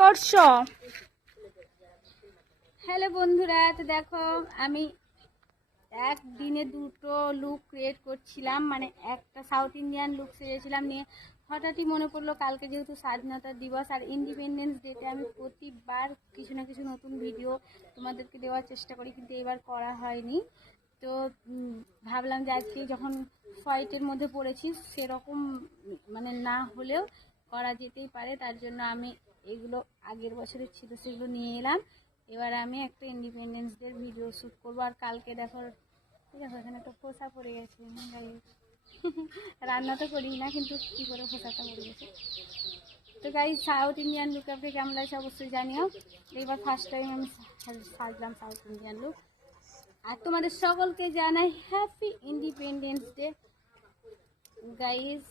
করছো? হ্যালো বন্ধুরা, তো দেখো আমি একদিনে দুটো লুক ক্রিয়েট করছিলাম, মানে একটা সাউথ ইন্ডিয়ান লুক সেরেছিলাম, নিয়ে হঠাৎই মনে পড়লো কালকে যেহেতু স্বাধীনতা দিবস আর ইন্ডিপেন্ডেন্স ডেতে আমি প্রতিবার কিছু না কিছু নতুন ভিডিও তোমাদেরকে দেওয়ার চেষ্টা করি, কিন্তু এবার করা হয়নি। তো ভাবলাম যে আজকে যখন ফয়েটের মধ্যে পড়েছি সেরকম মানে না হলেও করা যেতেই পারে, তার জন্য আমি এগুলো আগের বছরের ছিল সেগুলো নিয়ে এলাম। এবার আমি একটা ইন্ডিপেন্ডেন্স ডের ভিডিও শ্যুট করবো। আর কালকে দেখো, ঠিক আছে, এখানে তো খোসা পড়ে গেছে, রান্না তো করি না কিন্তু কী করে খোসাটা পড়ে গেছে। তো গাইজ, সাউথ ইন্ডিয়ান লুক আপনি কেমন লাগছে অবশ্যই জানিও। এবার ফার্স্ট টাইম আমি সাজলাম সাউথ ইন্ডিয়ান লুক। আর তোমাদের সকলকে জানাই হ্যাপি ইন্ডিপেন্ডেন্স ডে গাইজ।